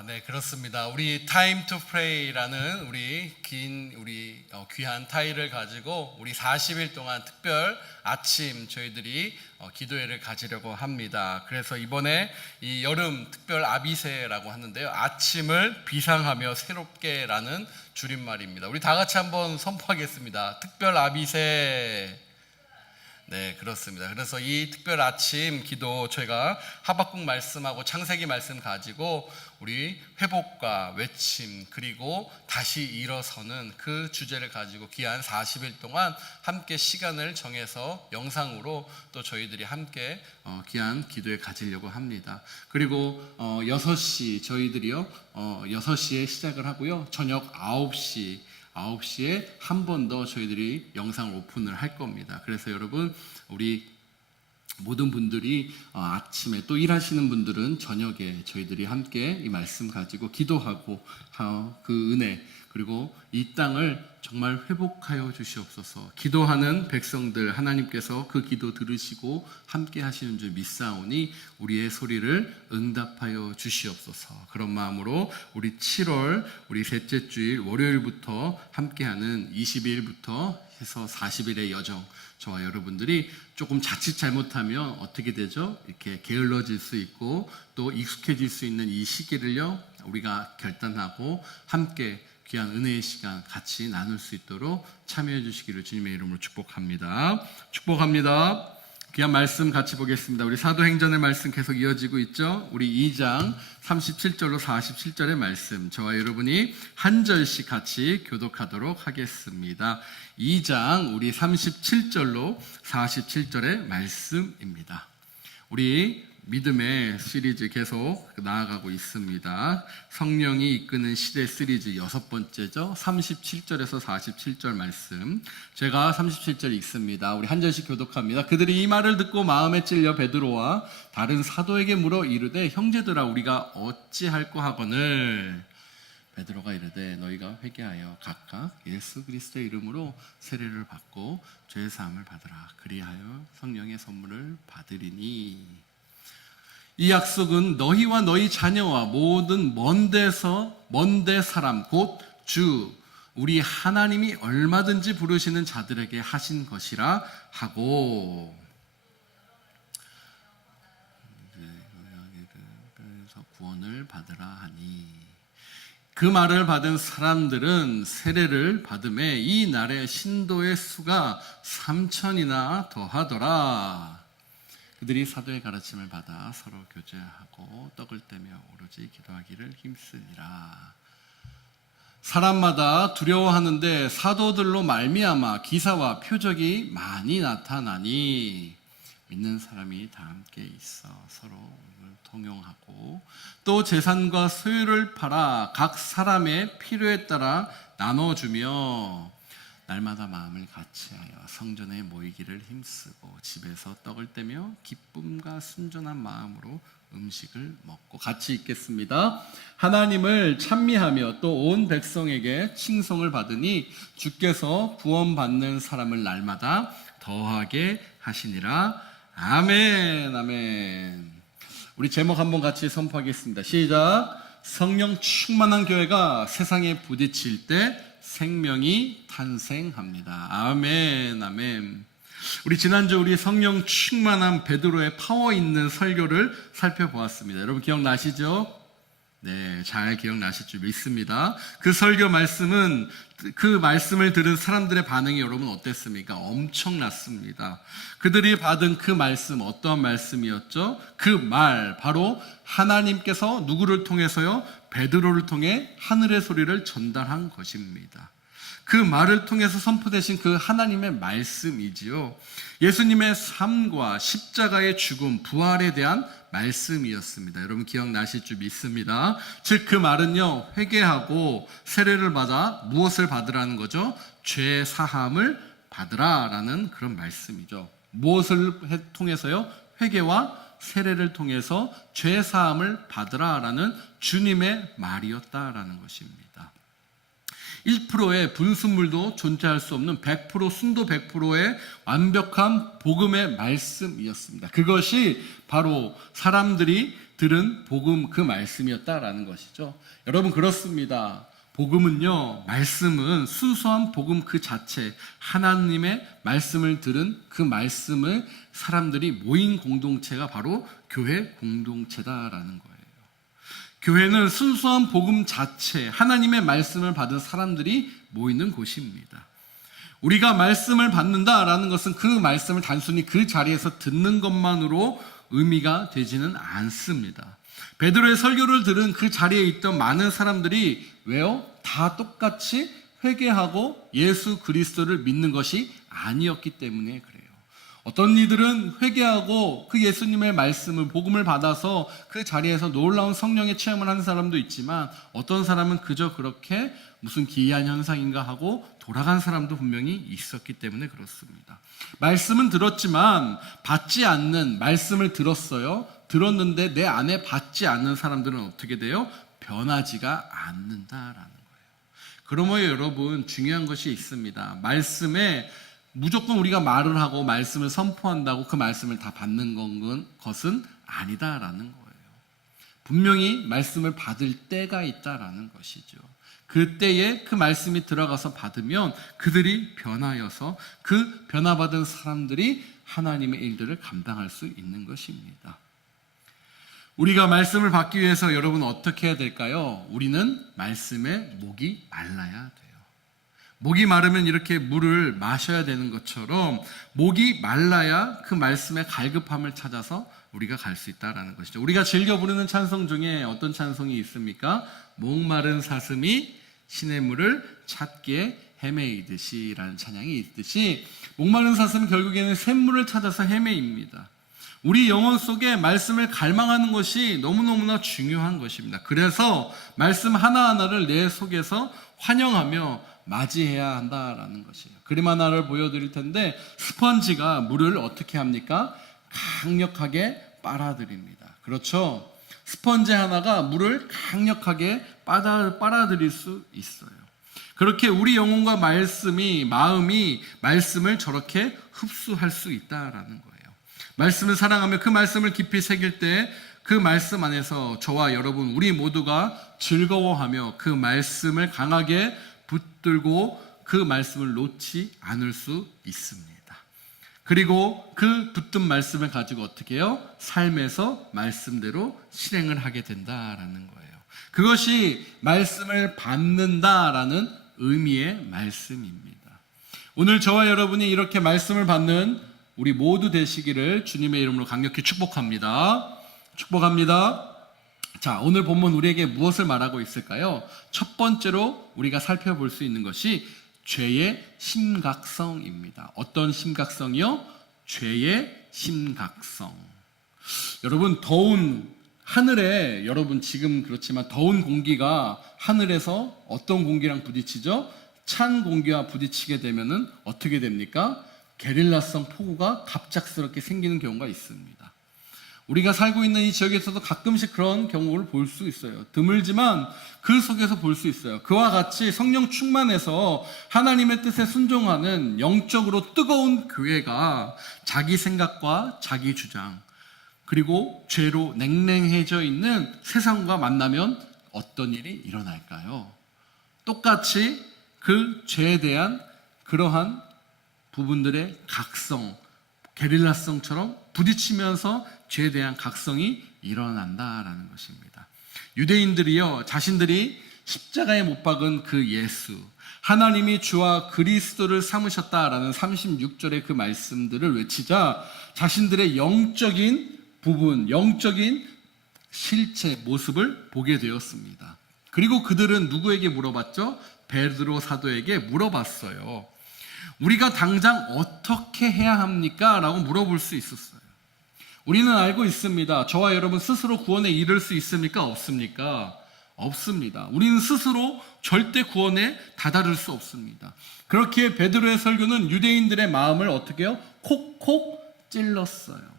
네, 그렇습니다. 우리 Time to Pray라는 우리 귀한 타이를 가지고 우리 40일 동안 특별 아침 저희들이 기도회를 가지려고 합니다. 그래서 이번에 이 여름 특별 아비새라고 하는데요. 아침을 비상하며 새롭게라는 줄임말입니다. 우리 다 같이 한번 선포하겠습니다. 특별 아비새. 네, 그렇습니다. 그래서 이 특별 아침 기도 저희가 하박국 말씀하고 창세기 말씀 가지고 우리 회복과 외침 그리고 다시 일어서는 그 주제를 가지고 귀한 40일 동안 함께 시간을 정해서 영상으로 또 저희들이 함께 귀한 기도에 가지려고 합니다. 그리고 6시 저희들이요 6시에 시작을 하고요 저녁 9시에 한 번 더 저희들이 영상 오픈을 할 겁니다. 그래서 여러분 우리 모든 분들이 아침에 또 일하시는 분들은 저녁에 저희들이 함께 이 말씀 가지고 기도하고 그 은혜 그리고 이 땅을 정말 회복하여 주시옵소서. 기도하는 백성들 하나님께서 그 기도 들으시고 함께 하시는 줄 믿사오니 우리의 소리를 응답하여 주시옵소서. 그런 마음으로 우리 7월 우리 셋째 주일 월요일부터 함께하는 20일부터 해서 40일의 여정 저와 여러분들이 조금 자칫 잘못하면 어떻게 되죠? 이렇게 게을러질 수 있고 또 익숙해질 수 있는 이 시기를요 우리가 결단하고 함께 귀한 은혜의 시간 같이 나눌 수 있도록 참여해 주시기를 주님의 이름으로 축복합니다. 축복합니다. 귀한 말씀 같이 보겠습니다. 우리 사도행전의 말씀 계속 이어지고 있죠. 우리 2장 37절로 47절의 말씀 저와 여러분이 한 절씩 같이 교독하도록 하겠습니다. 2장 우리 37절로 47절의 말씀입니다. 우리 믿음의 시리즈 계속 나아가고 있습니다. 성령이 이끄는 시대 시리즈 6번째죠. 37절에서 47절 말씀 제가 37절 읽습니다. 우리 한 절씩 교독합니다. 그들이 이 말을 듣고 마음에 찔려 베드로와 다른 사도에게 물어 이르되 형제들아 우리가 어찌할꼬 하거늘 베드로가 이르되 너희가 회개하여 각각 예수 그리스도의 이름으로 세례를 받고 죄 사함을 받으라. 그리하여 성령의 선물을 받으리니 이 약속은 너희와 너희 자녀와 모든 먼데 사람 곧 주 우리 하나님이 얼마든지 부르시는 자들에게 하신 것이라 하고 그래서 구원을 받으라 하니 그 말을 받은 사람들은 세례를 받음에 이 날의 신도의 수가 3,000이나 더하더라. 그들이 사도의 가르침을 받아 서로 교제하고 떡을 떼며 오로지 기도하기를 힘쓰니라. 사람마다 두려워하는데 사도들로 말미암아 기사와 표적이 많이 나타나니 믿는 사람이 다 함께 있어 서로 통용하고 또 재산과 소유를 팔아 각 사람의 필요에 따라 나눠주며 날마다 마음을 같이하여 성전에 모이기를 힘쓰고 집에서 떡을 떼며 기쁨과 순전한 마음으로 음식을 먹고 같이 읽겠습니다. 하나님을 찬미하며 또 온 백성에게 칭송을 받으니 주께서 구원받는 사람을 날마다 더하게 하시니라. 아멘. 아멘. 우리 제목 한번 같이 선포하겠습니다. 시작. 성령 충만한 교회가 세상에 부딪힐 때 생명이 탄생합니다. 아멘. 아멘. 우리 지난주 우리 성령 충만한 베드로의 파워 있는 설교를 살펴보았습니다. 여러분 기억나시죠? 네, 잘 기억나실 줄 믿습니다. 그 설교 말씀은 그 말씀을 들은 사람들의 반응이 여러분 어땠습니까? 엄청났습니다. 그들이 받은 그 말씀 어떠한 말씀이었죠? 그 말 바로 하나님께서 누구를 통해서요? 베드로를 통해 하늘의 소리를 전달한 것입니다. 그 말을 통해서 선포되신 그 하나님의 말씀이지요. 예수님의 삶과 십자가의 죽음, 부활에 대한 말씀이었습니다. 여러분 기억나실 줄 믿습니다. 즉 그 말은요 회개하고 세례를 받아 무엇을 받으라는 거죠? 죄 사함을 받으라라는 그런 말씀이죠. 무엇을 통해서요? 회개와 세례를 통해서 죄 사함을 받으라라는 주님의 말이었다라는 것입니다. 1%의 분수물도 존재할 수 없는 100% 순도 100%의 완벽한 복음의 말씀이었습니다. 그것이 바로 사람들이 들은 복음 그 말씀이었다라는 것이죠. 여러분 그렇습니다. 복음은요, 말씀은 순수한 복음 그 자체, 하나님의 말씀을 들은 그 말씀을 사람들이 모인 공동체가 바로 교회 공동체다라는 거예요. 교회는 순수한 복음 자체, 하나님의 말씀을 받은 사람들이 모이는 곳입니다. 우리가 말씀을 받는다라는 것은 그 말씀을 단순히 그 자리에서 듣는 것만으로 의미가 되지는 않습니다. 베드로의 설교를 들은 그 자리에 있던 많은 사람들이 왜요? 다 똑같이 회개하고 예수 그리스도를 믿는 것이 아니었기 때문에 그래요. 어떤 이들은 회개하고 그 예수님의 말씀을 복음을 받아서 그 자리에서 놀라운 성령의 체험을 하는 사람도 있지만 어떤 사람은 그저 그렇게 무슨 기이한 현상인가 하고 돌아간 사람도 분명히 있었기 때문에 그렇습니다. 말씀은 들었지만 받지 않는, 말씀을 들었는데 내 안에 받지 않는 사람들은 어떻게 돼요? 변하지가 않는다라는 거예요. 그러므로 여러분 중요한 것이 있습니다. 말씀에 무조건 우리가 말을 하고 말씀을 선포한다고 그 말씀을 다 받는 것은 아니다라는 거예요. 분명히 말씀을 받을 때가 있다라는 것이죠. 그때에 그 말씀이 들어가서 받으면 그들이 변하여서 그 변화받은 사람들이 하나님의 일들을 감당할 수 있는 것입니다. 우리가 말씀을 받기 위해서 여러분 어떻게 해야 될까요? 우리는 말씀에 목이 말라야 돼요. 목이 마르면 이렇게 물을 마셔야 되는 것처럼 목이 말라야 그 말씀의 갈급함을 찾아서 우리가 갈 수 있다는 것이죠. 우리가 즐겨 부르는 찬송 중에 어떤 찬송이 있습니까? 목마른 사슴이 시냇물을 찾기에 헤매이듯이 라는 찬양이 있듯이 목마른 사슴은 결국에는 샘물을 찾아서 헤매입니다. 우리 영혼 속에 말씀을 갈망하는 것이 너무너무나 중요한 것입니다. 그래서 말씀 하나하나를 내 속에서 환영하며 맞이해야 한다라는 것이에요. 그림 하나를 보여드릴 텐데 스펀지가 물을 어떻게 합니까? 강력하게 빨아들입니다. 그렇죠? 스펀지 하나가 물을 강력하게 빨아들일 수 있어요. 그렇게 우리 영혼과 마음이 말씀을 저렇게 흡수할 수 있다라는 거예요. 말씀을 사랑하며 그 말씀을 깊이 새길 때 그 말씀 안에서 저와 여러분 우리 모두가 즐거워하며 그 말씀을 강하게 붙들고 그 말씀을 놓지 않을 수 있습니다. 그리고 그 붙든 말씀을 가지고 어떻게 해요? 삶에서 말씀대로 실행을 하게 된다라는 거예요. 그것이 말씀을 받는다라는 의미의 말씀입니다. 오늘 저와 여러분이 이렇게 말씀을 받는 우리 모두 되시기를 주님의 이름으로 강력히 축복합니다. 축복합니다. 자, 오늘 본문 우리에게 무엇을 말하고 있을까요? 첫 번째로 우리가 살펴볼 수 있는 것이 죄의 심각성입니다. 어떤 심각성이요? 죄의 심각성. 여러분 더운 하늘에 여러분 지금 그렇지만 더운 공기가 하늘에서 어떤 공기랑 부딪히죠? 찬 공기와 부딪히게 되면은 어떻게 됩니까? 게릴라성 폭우가 갑작스럽게 생기는 경우가 있습니다. 우리가 살고 있는 이 지역에서도 가끔씩 그런 경우를 볼 수 있어요. 드물지만 그 속에서 볼 수 있어요. 그와 같이 성령 충만해서 하나님의 뜻에 순종하는 영적으로 뜨거운 교회가 자기 생각과 자기 주장 그리고 죄로 냉랭해져 있는 세상과 만나면 어떤 일이 일어날까요? 똑같이 그 죄에 대한 그러한 부분들의 각성, 게릴라성처럼 부딪히면서 죄에 대한 각성이 일어난다라는 것입니다. 유대인들이요, 자신들이 십자가에 못 박은 그 예수, 하나님이 주와 그리스도를 삼으셨다라는 36절의 그 말씀들을 외치자 자신들의 영적인 부분, 영적인 실체, 모습을 보게 되었습니다. 그리고 그들은 누구에게 물어봤죠? 베드로 사도에게 물어봤어요. 우리가 당장 어떻게 해야 합니까? 라고 물어볼 수 있었어요. 우리는 알고 있습니다. 저와 여러분 스스로 구원에 이를 수 있습니까? 없습니까? 없습니다. 우리는 스스로 절대 구원에 다다를 수 없습니다. 그렇기에 베드로의 설교는 유대인들의 마음을 어떻게 해요? 콕콕 찔렀어요.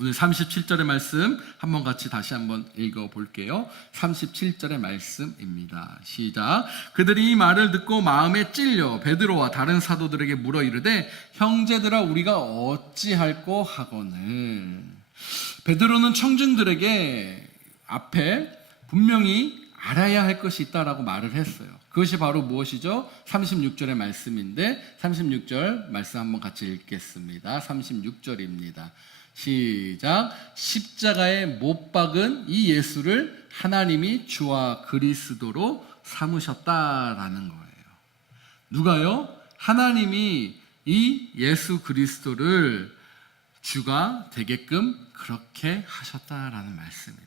오늘 37절의 말씀 한번 같이 다시 한번 읽어볼게요. 37절의 말씀입니다. 시작. 그들이 이 말을 듣고 마음에 찔려 베드로와 다른 사도들에게 물어 이르되 형제들아 우리가 어찌할꼬 하거늘. 베드로는 청중들에게 앞에 분명히 알아야 할 것이 있다라고 말을 했어요. 그것이 바로 무엇이죠? 36절의 말씀인데 36절 말씀 한번 같이 읽겠습니다. 36절입니다. 시작. 십자가에 못 박은 이 예수를 하나님이 주와 그리스도로 삼으셨다라는 거예요. 누가요? 하나님이 이 예수 그리스도를 주가 되게끔 그렇게 하셨다라는 말씀입니다.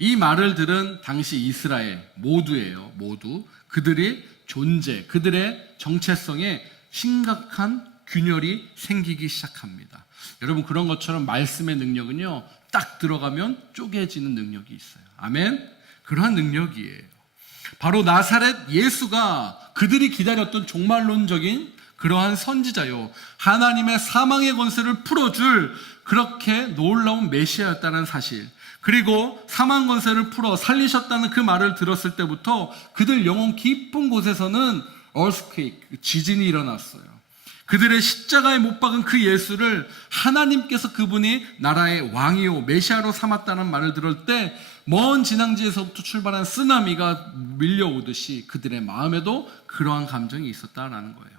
이 말을 들은 당시 이스라엘 모두예요. 모두 그들의 존재, 그들의 정체성에 심각한 균열이 생기기 시작합니다. 여러분 그런 것처럼 말씀의 능력은요 딱 들어가면 쪼개지는 능력이 있어요. 아멘. 그러한 능력이에요. 바로 나사렛 예수가 그들이 기다렸던 종말론적인 그러한 선지자요, 하나님의 사망의 권세를 풀어줄 그렇게 놀라운 메시아였다는 사실, 그리고 사망 권세를 풀어 살리셨다는 그 말을 들었을 때부터 그들 영혼 깊은 곳에서는 earthquake, 지진이 일어났어요. 그들의 십자가에 못 박은 그 예수를 하나님께서 그분이 나라의 왕이요 메시아로 삼았다는 말을 들을 때 먼 진앙지에서부터 출발한 쓰나미가 밀려오듯이 그들의 마음에도 그러한 감정이 있었다라는 거예요.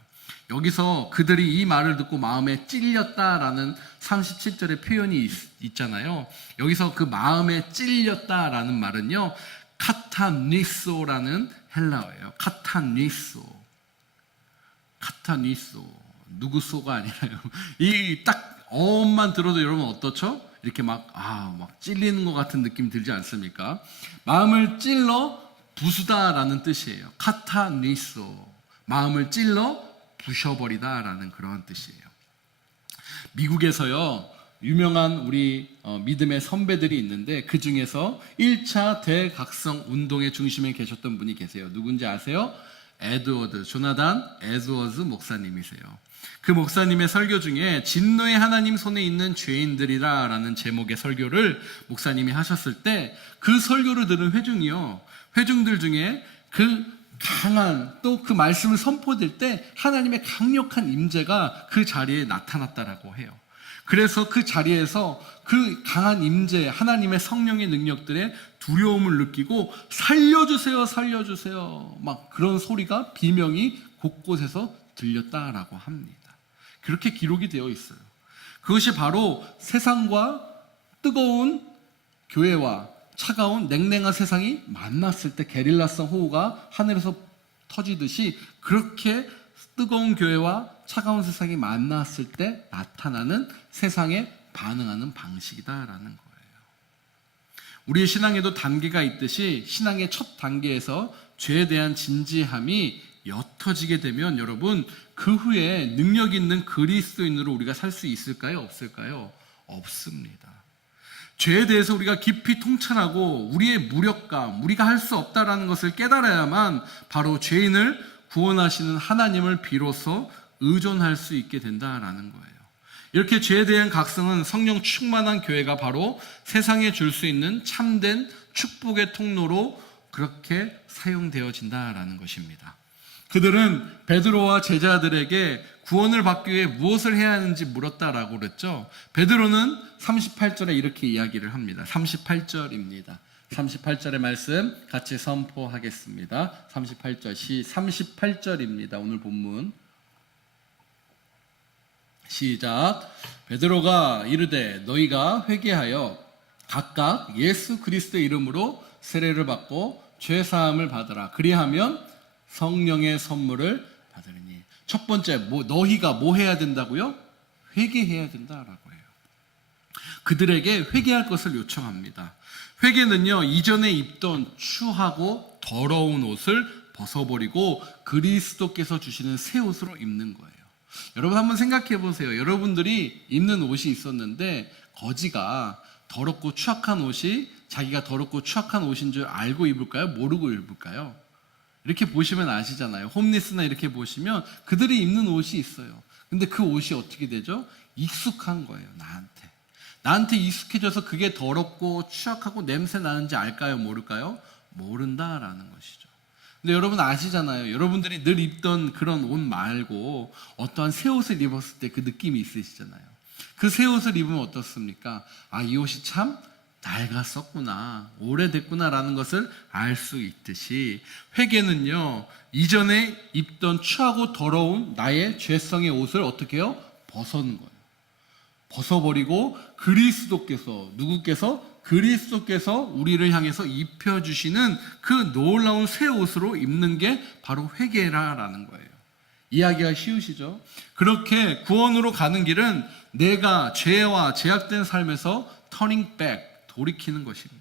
여기서 그들이 이 말을 듣고 마음에 찔렸다라는 37절의 표현이 있잖아요. 여기서 그 마음에 찔렸다라는 말은요 카타니소라는 헬라어예요. 카타니소. 누구소가 아니라요. 이 딱 어음만 들어도 여러분 어떻죠? 이렇게 막 찔리는 것 같은 느낌 들지 않습니까? 마음을 찔러 부수다라는 뜻이에요. 카타니소. 마음을 찔러 부셔버리다라는 그런 뜻이에요. 미국에서요 유명한 우리 믿음의 선배들이 있는데 그 중에서 1차 대각성 운동의 중심에 계셨던 분이 계세요. 누군지 아세요? 조나단 에드워즈 목사님이세요. 그 목사님의 설교 중에 진노의 하나님 손에 있는 죄인들이라 라는 제목의 설교를 목사님이 하셨을 때 그 설교를 들은 회중들 중에 그 강한 또 그 말씀을 선포될 때 하나님의 강력한 임재가 그 자리에 나타났다라고 해요. 그래서 그 자리에서 그 강한 임재, 하나님의 성령의 능력들에 두려움을 느끼고 살려주세요 막 그런 소리가 비명이 곳곳에서 들렸다라고 합니다. 그렇게 기록이 되어 있어요. 그것이 바로 세상과 뜨거운 교회와 차가운 냉랭한 세상이 만났을 때 게릴라성 호우가 하늘에서 터지듯이 그렇게 뜨거운 교회와 차가운 세상이 만났을 때 나타나는 세상에 반응하는 방식이다라는 거예요. 우리의 신앙에도 단계가 있듯이 신앙의 첫 단계에서 죄에 대한 진지함이 옅어지게 되면 여러분 그 후에 능력 있는 그리스도인으로 우리가 살 수 있을까요? 없을까요? 없습니다. 죄에 대해서 우리가 깊이 통찰하고 우리의 무력감, 우리가 할 수 없다라는 것을 깨달아야만 바로 죄인을 구원하시는 하나님을 비로소 의존할 수 있게 된다라는 거예요. 이렇게 죄에 대한 각성은 성령 충만한 교회가 바로 세상에 줄 수 있는 참된 축복의 통로로 그렇게 사용되어진다라는 것입니다. 그들은 베드로와 제자들에게 구원을 받기 위해 무엇을 해야 하는지 물었다라고 그랬죠. 베드로는 38절에 이렇게 이야기를 합니다. 38절입니다. 38절의 말씀 같이 선포하겠습니다. 38절입니다. 오늘 본문 시작. 베드로가 이르되 너희가 회개하여 각각 예수 그리스도의 이름으로 세례를 받고 죄 사함을 받으라. 그리하면 성령의 선물을 받으리니. 첫 번째, 너희가 뭐 해야 된다고요? 회개해야 된다라고 해요. 그들에게 회개할 것을 요청합니다. 회개는요, 이전에 입던 추하고 더러운 옷을 벗어버리고 그리스도께서 주시는 새 옷으로 입는 거예요. 여러분 한번 생각해 보세요. 여러분들이 입는 옷이 있었는데 거지가 더럽고 추악한 옷이 자기가 더럽고 추악한 옷인 줄 알고 입을까요? 모르고 입을까요? 이렇게 보시면 아시잖아요. 홈리스나 이렇게 보시면 그들이 입는 옷이 있어요. 근데 그 옷이 어떻게 되죠? 익숙한 거예요, 나한테. 나한테 익숙해져서 그게 더럽고 추악하고 냄새 나는지 알까요? 모를까요? 모른다라는 것이죠. 근데 여러분 아시잖아요. 여러분들이 늘 입던 그런 옷 말고 어떠한 새 옷을 입었을 때 그 느낌이 있으시잖아요. 그 새 옷을 입으면 어떻습니까? 아, 이 옷이 참 낡았었구나, 오래됐구나라는 것을 알 수 있듯이 회개는요, 이전에 입던 추하고 더러운 나의 죄성의 옷을 어떻게 해요? 벗어는 거예요. 벗어버리고 그리스도께서 우리를 향해서 입혀주시는 그 놀라운 새 옷으로 입는 게 바로 회개라는 거예요. 이해하기가 쉬우시죠? 그렇게 구원으로 가는 길은 내가 죄와 제약된 삶에서 turning back, 돌이키는 것입니다.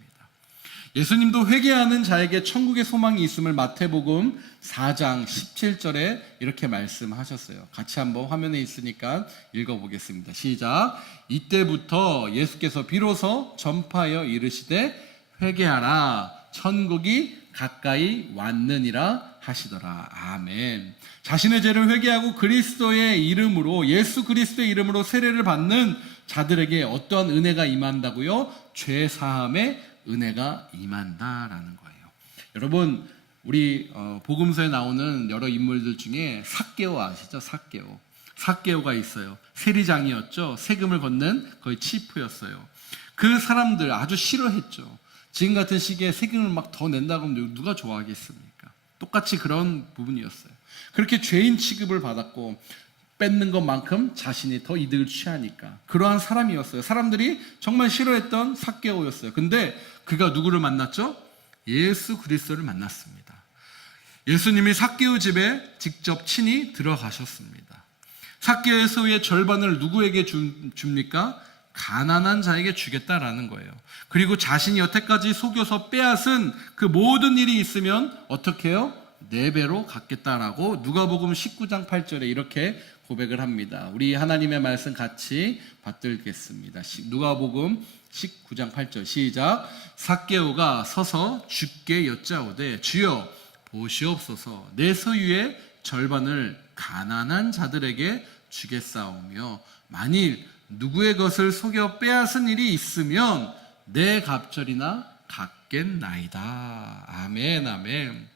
예수님도 회개하는 자에게 천국의 소망이 있음을 마태복음 4장 17절에 이렇게 말씀하셨어요. 같이 한번 화면에 있으니까 읽어보겠습니다. 시작. 이때부터 예수께서 비로소 전파하여 이르시되 회개하라, 천국이 가까이 왔느니라 하시더라. 아멘. 자신의 죄를 회개하고 그리스도의 이름으로, 예수 그리스도의 이름으로 세례를 받는 자들에게 어떠한 은혜가 임한다고요? 죄 사함의 은혜가 임한다라는 거예요. 여러분, 우리 복음서에 나오는 여러 인물들 중에 삭개오 아시죠? 삭개오가 있어요. 세리장이었죠. 세금을 걷는 거의 치프였어요. 그 사람들 아주 싫어했죠. 지금 같은 시기에 세금을 막 더 낸다고 하면 누가 좋아하겠습니까? 똑같이 그런 부분이었어요. 그렇게 죄인 취급을 받았고 뺏는 것만큼 자신이 더 이득을 취하니까 그러한 사람이었어요. 사람들이 정말 싫어했던 삭개오였어요. 근데 그가 누구를 만났죠? 예수 그리스도를 만났습니다. 예수님이 삭개오 집에 직접 친히 들어가셨습니다. 삭개오의 소유의 절반을 누구에게 줍니까? 가난한 자에게 주겠다라는 거예요. 그리고 자신이 여태까지 속여서 빼앗은 그 모든 일이 있으면 어떻게 해요? 4배로 갚겠다라고 누가복음 19장 8절에 이렇게 고백을 합니다. 우리 하나님의 말씀 같이 받들겠습니다. 누가복음 19장 8절 시작. 삭개오가 서서 주께 여짜오되 주여 보시옵소서, 내 소유의 절반을 가난한 자들에게 주겠사오며 만일 누구의 것을 속여 빼앗은 일이 있으면 내 갑절이나 갚겠나이다. 아멘, 아멘.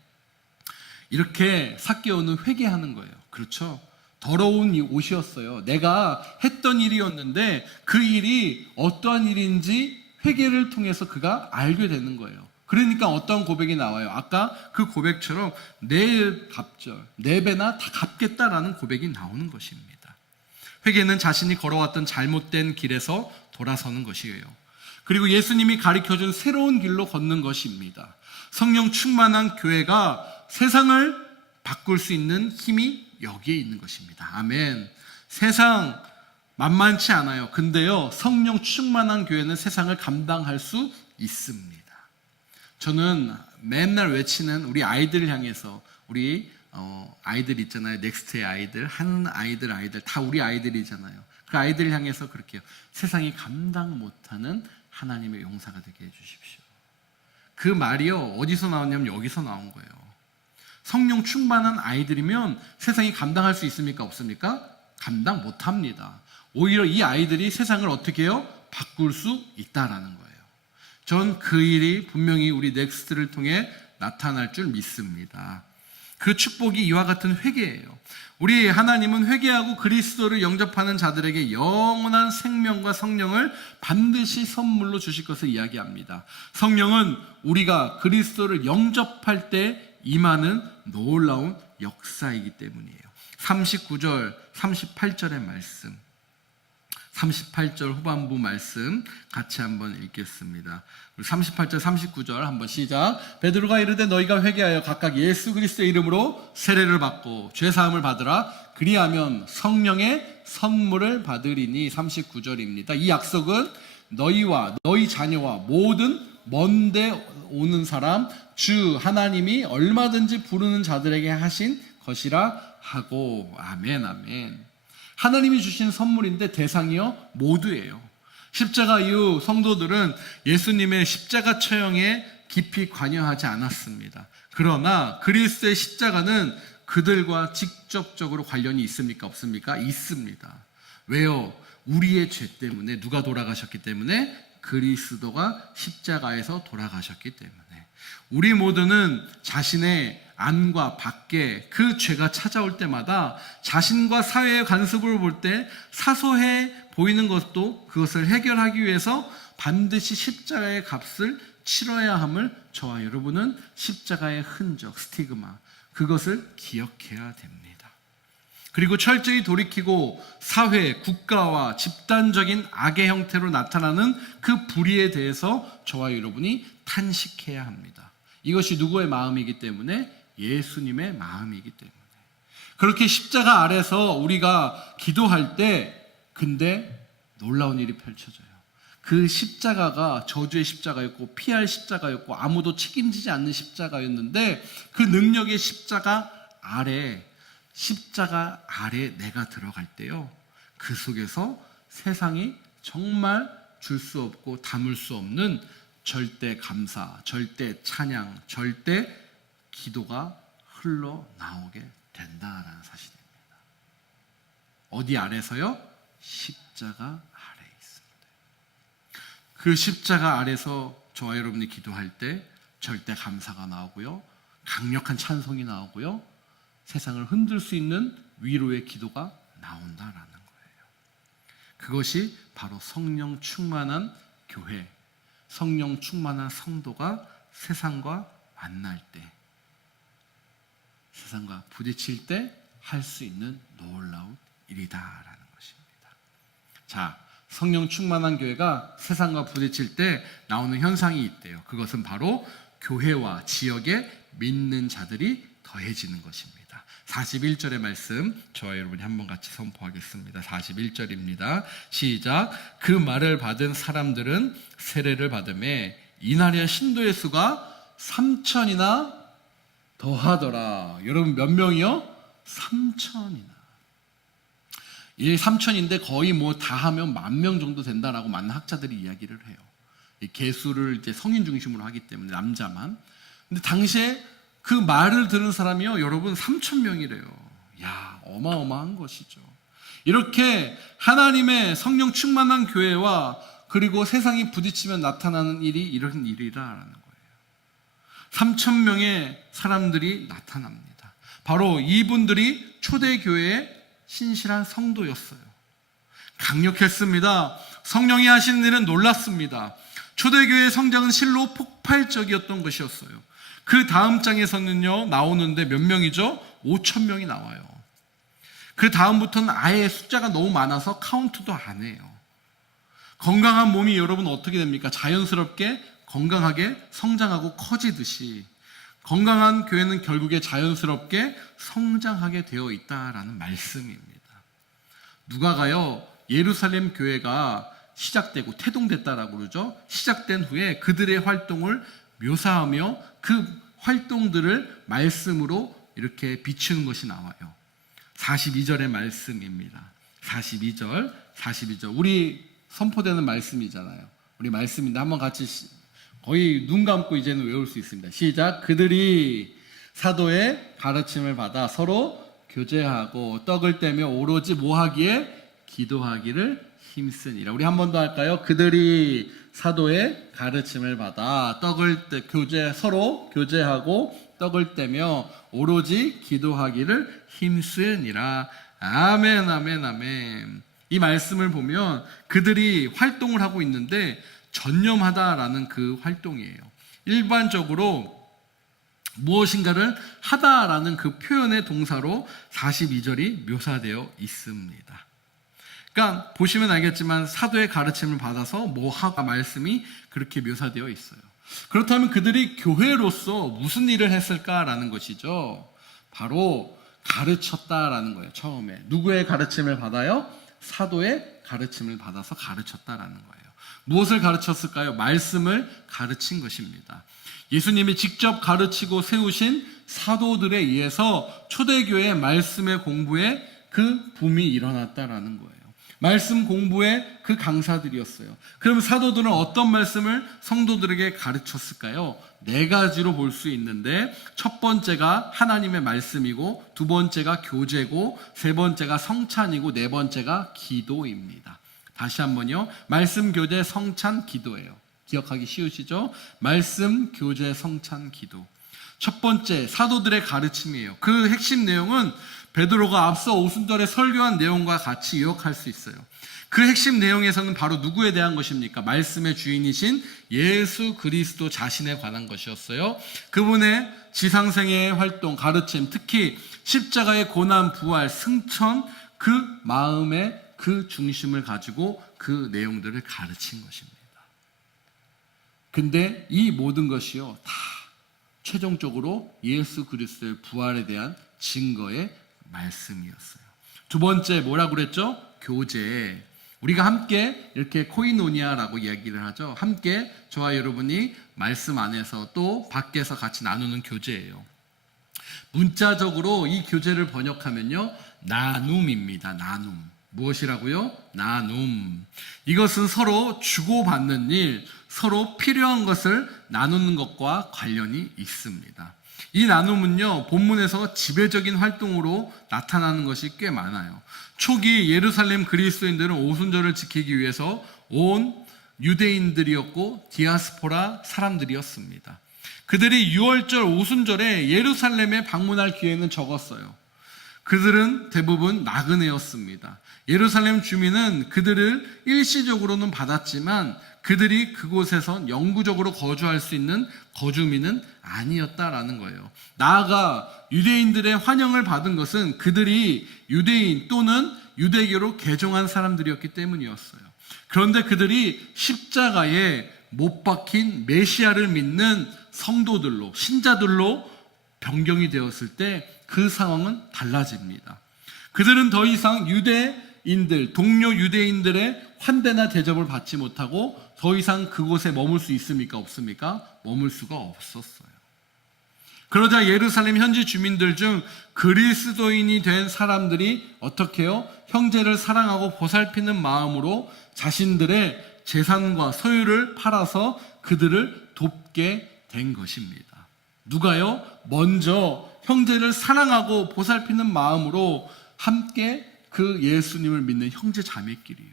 이렇게 삭개오는 회개하는 거예요. 그렇죠? 더러운 옷이었어요. 내가 했던 일이었는데 그 일이 어떠한 일인지 회개를 통해서 그가 알게 되는 거예요. 그러니까 어떤 고백이 나와요? 아까 그 고백처럼 내 갑절, 4배나 다 갚겠다라는 고백이 나오는 것입니다. 회개는 자신이 걸어왔던 잘못된 길에서 돌아서는 것이에요. 그리고 예수님이 가르쳐준 새로운 길로 걷는 것입니다. 성령 충만한 교회가 세상을 바꿀 수 있는 힘이 여기에 있는 것입니다. 아멘. 세상 만만치 않아요. 근데요, 성령 충만한 교회는 세상을 감당할 수 있습니다. 저는 맨날 외치는 우리 아이들을 향해서, 우리 아이들 있잖아요. 넥스트의 아이들, 한 아이들 다 우리 아이들이잖아요. 그 아이들을 향해서 그렇게 해요. 세상이 감당 못하는 하나님의 용사가 되게 해주십시오. 그 말이요, 어디서 나왔냐면 여기서 나온 거예요. 성령 충만한 아이들이면 세상이 감당할 수 있습니까? 없습니까? 감당 못합니다. 오히려 이 아이들이 세상을 어떻게 해요? 바꿀 수 있다라는 거예요. 전 그 일이 분명히 우리 넥스트를 통해 나타날 줄 믿습니다. 그 축복이 이와 같은 회개예요. 우리 하나님은 회개하고 그리스도를 영접하는 자들에게 영원한 생명과 성령을 반드시 선물로 주실 것을 이야기합니다. 성령은 우리가 그리스도를 영접할 때 임하는 놀라운 역사이기 때문이에요. 39절, 38절의 말씀, 38절 후반부 말씀 같이 한번 읽겠습니다. 38절, 39절 한번 시작. 베드로가 이르되 너희가 회개하여 각각 예수 그리스도의 이름으로 세례를 받고 죄사함을 받으라. 그리하면 성령의 선물을 받으리니. 39절입니다. 이 약속은 너희와 너희 자녀와 모든 먼데 오는 사람 주 하나님이 얼마든지 부르는 자들에게 하신 것이라 하고. 아멘, 아멘. 하나님이 주신 선물인데 대상이요 모두예요. 십자가 이후 성도들은 예수님의 십자가 처형에 깊이 관여하지 않았습니다. 그러나 그리스도의 십자가는 그들과 직접적으로 관련이 있습니까? 없습니까? 있습니다. 왜요? 우리의 죄 때문에 누가 돌아가셨기 때문에 그리스도가 십자가에서 돌아가셨기 때문에 우리 모두는 자신의 안과 밖에 그 죄가 찾아올 때마다 자신과 사회의 관습을 볼 때 사소해 보이는 것도 그것을 해결하기 위해서 반드시 십자가의 값을 치러야 함을 저와 여러분은 십자가의 흔적, 스티그마, 그것을 기억해야 됩니다. 그리고 철저히 돌이키고 사회, 국가와 집단적인 악의 형태로 나타나는 그 불의에 대해서 저와 여러분이 탄식해야 합니다. 이것이 누구의 마음이기 때문에? 예수님의 마음이기 때문에. 그렇게 십자가 아래서 우리가 기도할 때 근데 놀라운 일이 펼쳐져요. 그 십자가가 저주의 십자가였고 피할 십자가였고 아무도 책임지지 않는 십자가였는데 그 능력의 십자가 아래 내가 들어갈 때요, 그 속에서 세상이 정말 줄 수 없고 담을 수 없는 절대 감사, 절대 찬양, 절대 기도가 흘러나오게 된다라는 사실입니다. 어디 아래서요? 십자가 아래에 있습니다. 그 십자가 아래서 저와 여러분이 기도할 때 절대 감사가 나오고요, 강력한 찬송이 나오고요, 세상을 흔들 수 있는 위로의 기도가 나온다라는 거예요. 그것이 바로 성령 충만한 교회, 성령 충만한 성도가 세상과 만날 때, 세상과 부딪힐 때 할 수 있는 놀라운 일이다라는 것입니다. 자, 성령 충만한 교회가 세상과 부딪힐 때 나오는 현상이 있대요. 그것은 바로 교회와 지역에 믿는 자들이 더해지는 것입니다. 41절의 말씀 저와 여러분이 한번 같이 선포하겠습니다. 41절입니다. 시작. 그 말을 받은 사람들은 세례를 받음에 이날의 신도의 수가 3,000이나 더하더라. 여러분 몇 명이요? 3,000이나. 이 3,000인데 거의 뭐 다 하면 10,000명 정도 된다라고 많은 학자들이 이야기를 해요. 이 개수를 이제 성인 중심으로 하기 때문에 남자만. 근데 당시에 그 말을 들은 사람이요, 여러분 3,000명이래요. 야, 어마어마한 것이죠. 이렇게 하나님의 성령 충만한 교회와 그리고 세상이 부딪히면 나타나는 일이 이런 일이라는 거예요. 3,000명의 사람들이 나타납니다. 바로 이분들이 초대교회의 신실한 성도였어요. 강력했습니다. 성령이 하시는 일은 놀랐습니다. 초대교회의 성장은 실로 폭발적이었던 것이었어요. 그 다음 장에서는요, 나오는데 몇 명이죠? 5,000명이 나와요. 그 다음부터는 아예 숫자가 너무 많아서 카운트도 안 해요. 건강한 몸이 여러분 어떻게 됩니까? 자연스럽게 건강하게 성장하고 커지듯이 건강한 교회는 결국에 자연스럽게 성장하게 되어 있다라는 말씀입니다. 누가가요, 예루살렘 교회가 시작되고 태동됐다라고 그러죠. 시작된 후에 그들의 활동을 묘사하며 그 활동들을 말씀으로 이렇게 비추는 것이 나와요. 42절의 말씀입니다. 42절. 우리 선포되는 말씀이잖아요. 우리 말씀인데 한번 같이 거의 눈 감고 이제는 외울 수 있습니다. 시작. 그들이 사도의 가르침을 받아 서로 교제하고 떡을 떼며 오로지 뭐 하기에? 기도하기를 힘쓰니라. 우리 한 번 더 할까요? 그들이 사도의 가르침을 받아 서로 교제하고 떡을 떼며 오로지 기도하기를 힘쓰니라. 아멘, 아멘, 아멘. 이 말씀을 보면 그들이 활동을 하고 있는데 전념하다라는 그 활동이에요. 일반적으로 무엇인가를 하다라는 그 표현의 동사로 42절이 묘사되어 있습니다. 그러니까 보시면 알겠지만 사도의 가르침을 받아서 뭐 하가 말씀이 그렇게 묘사되어 있어요. 그렇다면 그들이 교회로서 무슨 일을 했을까라는 것이죠. 바로 가르쳤다라는 거예요. 처음에 누구의 가르침을 받아요? 사도의 가르침을 받아서 가르쳤다라는 거예요. 무엇을 가르쳤을까요? 말씀을 가르친 것입니다. 예수님이 직접 가르치고 세우신 사도들에 의해서 초대교회의 말씀의 공부에 그 붐이 일어났다라는 거예요. 말씀 공부의 그 강사들이었어요. 그럼 사도들은 어떤 말씀을 성도들에게 가르쳤을까요? 4가지로 볼 수 있는데, 첫 번째가 하나님의 말씀이고, 두 번째가 교제고, 세 번째가 성찬이고, 네 번째가 기도입니다. 다시 한번요. 말씀 교제 성찬 기도예요. 기억하기 쉬우시죠? 말씀 교제 성찬 기도. 첫 번째, 사도들의 가르침이에요. 그 핵심 내용은 베드로가 앞서 오순절에 설교한 내용과 같이 요약할 수 있어요. 그 핵심 내용에서는 바로 누구에 대한 것입니까? 말씀의 주인이신 예수 그리스도 자신에 관한 것이었어요. 그분의 지상생애의 활동, 가르침, 특히 십자가의 고난, 부활, 승천, 그 마음의 그 중심을 가지고 그 내용들을 가르친 것입니다. 근데 이 모든 것이요, 다 최종적으로 예수 그리스도의 부활에 대한 증거의 말씀이었어요. 두 번째 뭐라고 그랬죠? 교제. 우리가 함께 이렇게 코이노니아라고 이야기를 하죠. 함께 저와 여러분이 말씀 안에서 또 밖에서 같이 나누는 교제예요. 문자적으로 이 교제를 번역하면요, 나눔입니다. 나눔. 무엇이라고요? 나눔. 이것은 서로 주고받는 일, 서로 필요한 것을 나누는 것과 관련이 있습니다. 이 나눔은요, 본문에서 지배적인 활동으로 나타나는 것이 꽤 많아요. 초기 예루살렘 그리스도인들은 오순절을 지키기 위해서 온 유대인들이었고 디아스포라 사람들이었습니다. 그들이 6월절 오순절에 예루살렘에 방문할 기회는 적었어요. 그들은 대부분 나그네였습니다. 예루살렘 주민은 그들을 일시적으로는 받았지만 그들이 그곳에서 영구적으로 거주할 수 있는 거주민은 아니었다라는 거예요. 나아가 유대인들의 환영을 받은 것은 그들이 유대인 또는 유대교로 개종한 사람들이었기 때문이었어요. 그런데 그들이 십자가에 못 박힌 메시아를 믿는 성도들로, 신자들로 변경이 되었을 때 그 상황은 달라집니다. 그들은 더 이상 유대인들, 동료 유대인들의 환대나 대접을 받지 못하고 더 이상 그곳에 머물 수 있습니까? 없습니까? 머물 수가 없었어요. 그러자 예루살렘 현지 주민들 중 그리스도인이 된 사람들이 어떻게 해요? 형제를 사랑하고 보살피는 마음으로 자신들의 재산과 소유를 팔아서 그들을 돕게 된 것입니다. 누가요? 먼저 형제를 사랑하고 보살피는 마음으로 함께 그 예수님을 믿는 형제 자매끼리요.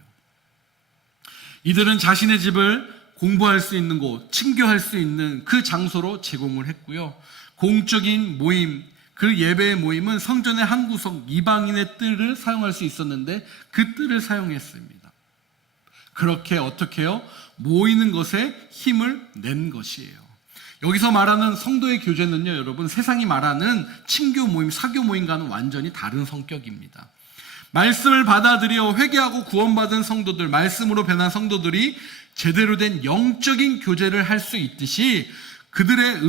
이들은 자신의 집을 공부할 수 있는 곳, 친교할 수 있는 그 장소로 제공을 했고요. 공적인 모임, 그 예배의 모임은 성전의 한 구석 이방인의 뜰을 사용할 수 있었는데 그 뜰을 사용했습니다. 그렇게 어떻게 해요? 모이는 것에 힘을 낸 것이에요. 여기서 말하는 성도의 교제는요, 여러분, 세상이 말하는 친교 모임, 사교 모임과는 완전히 다른 성격입니다. 말씀을 받아들여 회개하고 구원받은 성도들, 말씀으로 변한 성도들이 제대로 된 영적인 교제를 할 수 있듯이 그들의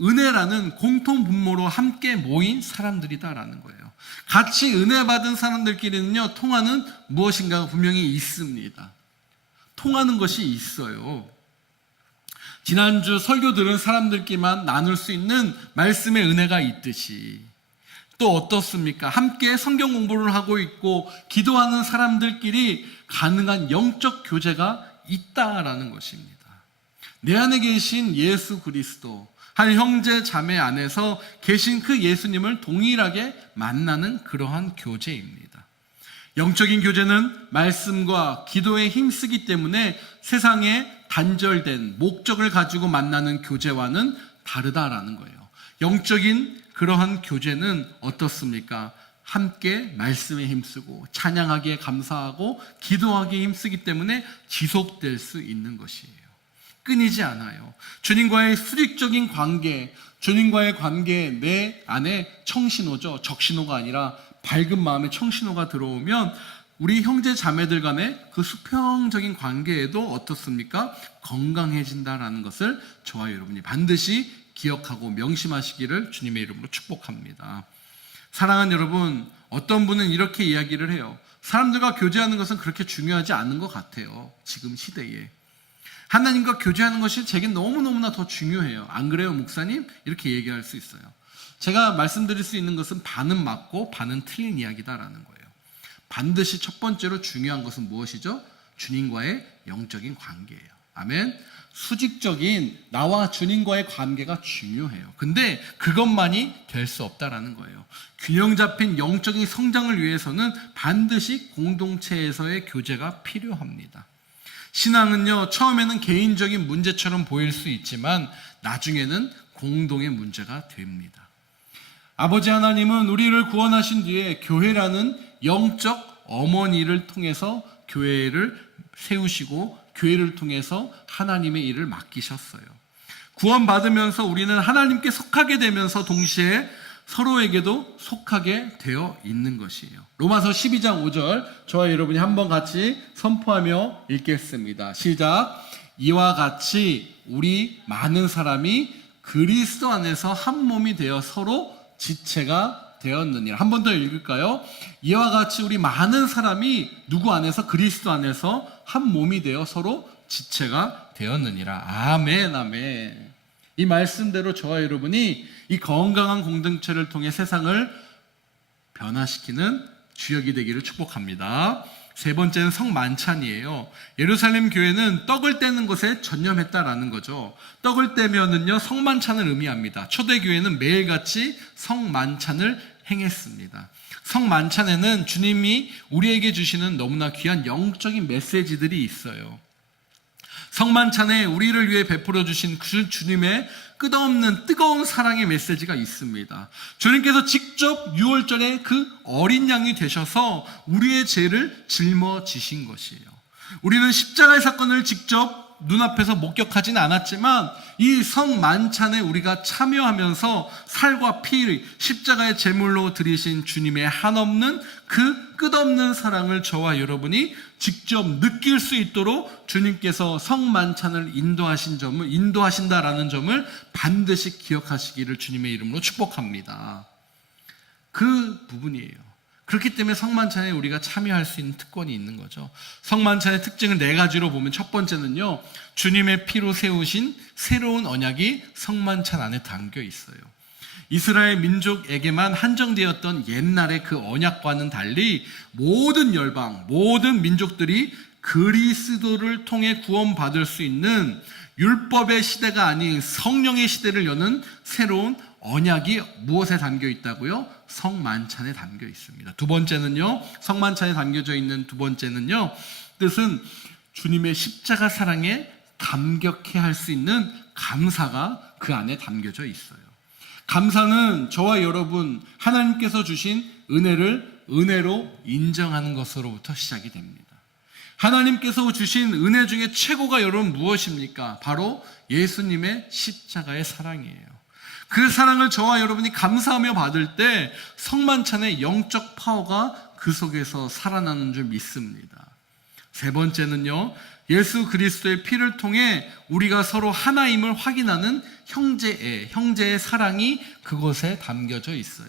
은혜라는 공통 분모로 함께 모인 사람들이다라는 거예요. 같이 은혜 받은 사람들끼리는요, 통하는 무엇인가 분명히 있습니다. 통하는 것이 있어요. 지난주 설교 들은 사람들끼리만 나눌 수 있는 말씀의 은혜가 있듯이 또 어떻습니까? 함께 성경 공부를 하고 있고 기도하는 사람들끼리 가능한 영적 교제가 있다라는 것입니다. 내 안에 계신 예수 그리스도, 한 형제 자매 안에서 계신 그 예수님을 동일하게 만나는 그러한 교제입니다. 영적인 교제는 말씀과 기도에 힘쓰기 때문에 세상에 단절된 목적을 가지고 만나는 교제와는 다르다라는 거예요. 영적인 그러한 교제는 어떻습니까? 함께 말씀에 힘쓰고 찬양하기에 감사하고 기도하기에 힘쓰기 때문에 지속될 수 있는 것이에요. 끊이지 않아요. 주님과의 수직적인 관계, 주님과의 관계 내 안에 청신호죠. 적신호가 아니라 밝은 마음의 청신호가 들어오면 우리 형제 자매들 간의 그 수평적인 관계에도 어떻습니까? 건강해진다라는 것을 저와 여러분이 반드시 기억하고 명심하시기를 주님의 이름으로 축복합니다. 사랑하는 여러분, 어떤 분은 이렇게 이야기를 해요. 사람들과 교제하는 것은 그렇게 중요하지 않은 것 같아요. 지금 시대에. 하나님과 교제하는 것이 제게 너무너무나 더 중요해요. 안 그래요, 목사님? 이렇게 얘기할 수 있어요. 제가 말씀드릴 수 있는 것은 반은 맞고 반은 틀린 이야기다라는 거예요. 반드시 첫 번째로 중요한 것은 무엇이죠? 주님과의 영적인 관계예요. 아멘. 수직적인 나와 주님과의 관계가 중요해요. 근데 그것만이 될 수 없다라는 거예요. 균형 잡힌 영적인 성장을 위해서는 반드시 공동체에서의 교제가 필요합니다. 신앙은요, 처음에는 개인적인 문제처럼 보일 수 있지만 나중에는 공동의 문제가 됩니다. 아버지 하나님은 우리를 구원하신 뒤에 교회라는 영적 어머니를 통해서 교회를 세우시고 교회를 통해서 하나님의 일을 맡기셨어요. 구원받으면서 우리는 하나님께 속하게 되면서 동시에 서로에게도 속하게 되어 있는 것이에요. 로마서 12장 5절 저와 여러분이 한번 같이 선포하며 읽겠습니다. 시작. 이와 같이 우리 많은 사람이 그리스도 안에서 한 몸이 되어 서로 지체가 되었느니라. 한 번 더 읽을까요? 이와 같이 우리 많은 사람이 누구 안에서? 그리스도 안에서 한 몸이 되어 서로 지체가 되었느니라. 아멘, 아멘. 이 말씀대로 저와 여러분이 이 건강한 공동체를 통해 세상을 변화시키는 주역이 되기를 축복합니다. 세 번째는 성만찬이에요. 예루살렘 교회는 떡을 떼는 것에 전념했다라는 거죠. 떡을 떼면은요, 성만찬을 의미합니다. 초대교회는 매일같이 성만찬을 행했습니다. 성만찬에는 주님이 우리에게 주시는 너무나 귀한 영적인 메시지들이 있어요. 성만찬에 우리를 위해 베풀어 주신 그 주님의 끝없는 뜨거운 사랑의 메시지가 있습니다. 주님께서 직접 6월절에 그 어린 양이 되셔서 우리의 죄를 짊어지신 것이에요. 우리는 십자가의 사건을 직접 눈앞에서 목격하진 않았지만 이 성만찬에 우리가 참여하면서 살과 피, 십자가의 제물로 드리신 주님의 한없는 그 끝없는 사랑을 저와 여러분이 직접 느낄 수 있도록 주님께서 성만찬을 인도하신다라는 점을 반드시 기억하시기를 주님의 이름으로 축복합니다. 그 부분이에요. 그렇기 때문에 성만찬에 우리가 참여할 수 있는 특권이 있는 거죠. 성만찬의 특징을 네 가지로 보면 첫 번째는요, 주님의 피로 세우신 새로운 언약이 성만찬 안에 담겨 있어요. 이스라엘 민족에게만 한정되었던 옛날의 그 언약과는 달리 모든 열방, 모든 민족들이 그리스도를 통해 구원받을 수 있는 율법의 시대가 아닌 성령의 시대를 여는 새로운 언약이 무엇에 담겨 있다고요? 성만찬에 담겨 있습니다. 두 번째는요, 성만찬에 담겨져 있는 두 번째는요, 뜻은 주님의 십자가 사랑에 감격해할 수 있는 감사가 그 안에 담겨져 있어요. 감사는 저와 여러분, 하나님께서 주신 은혜를 은혜로 인정하는 것으로부터 시작이 됩니다. 하나님께서 주신 은혜 중에 최고가 여러분 무엇입니까? 바로 예수님의 십자가의 사랑이에요. 그 사랑을 저와 여러분이 감사하며 받을 때 성만찬의 영적 파워가 그 속에서 살아나는 줄 믿습니다. 세 번째는요, 예수 그리스도의 피를 통해 우리가 서로 하나임을 확인하는 형제의 사랑이 그곳에 담겨져 있어요.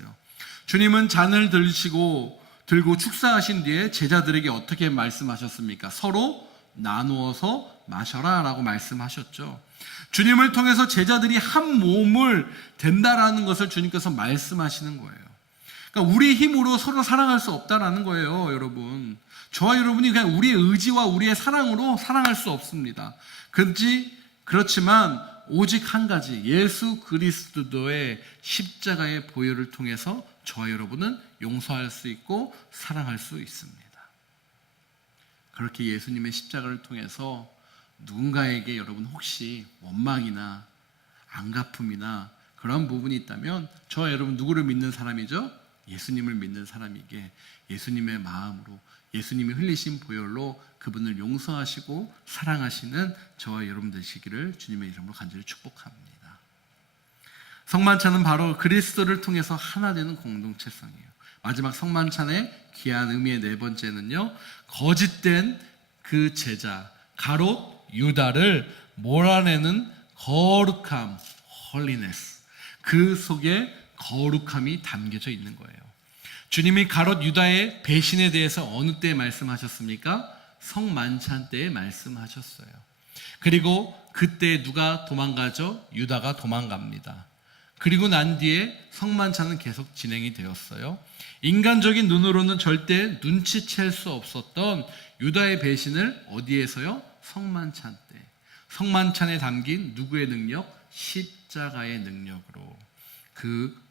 주님은 잔을 들고 축사하신 뒤에 제자들에게 어떻게 말씀하셨습니까? 서로 나누어서 마셔라 라고 말씀하셨죠. 주님을 통해서 제자들이 한 몸을 된다라는 것을 주님께서 말씀하시는 거예요. 그러니까 우리 힘으로 서로 사랑할 수 없다라는 거예요, 여러분. 저와 여러분이 그냥 우리의 의지와 우리의 사랑으로 사랑할 수 없습니다. 그렇지만 오직 한 가지, 예수 그리스도의 십자가의 보혈을 통해서 저와 여러분은 용서할 수 있고 사랑할 수 있습니다. 그렇게 예수님의 십자가를 통해서 누군가에게 여러분 혹시 원망이나 안갚음이나 그런 부분이 있다면 저와 여러분 누구를 믿는 사람이죠? 예수님을 믿는 사람에게 예수님의 마음으로 예수님이 흘리신 보혈로 그분을 용서하시고 사랑하시는 저와 여러분 되시기를 주님의 이름으로 간절히 축복합니다. 성만찬은 바로 그리스도를 통해서 하나 되는 공동체성이에요. 마지막 성만찬의 귀한 의미의 네 번째는요, 거짓된 그 제자 가롯 유다를 몰아내는 거룩함, 홀리네스, 그 속에 거룩함이 담겨져 있는 거예요. 주님이 가롯 유다의 배신에 대해서 어느 때 말씀하셨습니까? 성만찬 때에 말씀하셨어요. 그리고 그때 누가 도망가죠? 유다가 도망갑니다. 그리고 난 뒤에 성만찬은 계속 진행이 되었어요. 인간적인 눈으로는 절대 눈치챌 수 없었던 유다의 배신을 어디에서요? 성만찬 때. 성만찬에 담긴 누구의 능력? 십자가의 능력으로 그